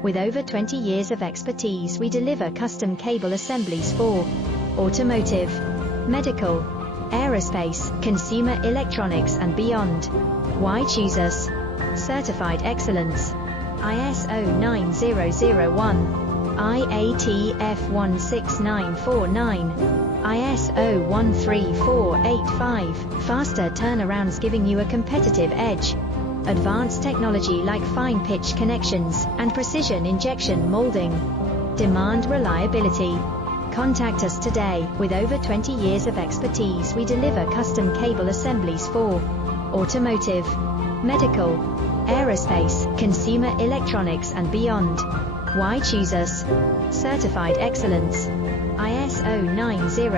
With over 20 years of expertise, we deliver custom cable assemblies for automotive, medical, aerospace, consumer electronics and beyond. Why choose us? Certified excellence. ISO 9001, IATF 16949, ISO 13485. Faster turnarounds giving you a competitive edge. Advanced technology like fine pitch connections and precision injection molding. Demand reliability. Contact us today. With over 20 years of expertise, we deliver custom cable assemblies for automotive, medical, aerospace, consumer electronics and beyond. Why choose us? Certified excellence. ISO 90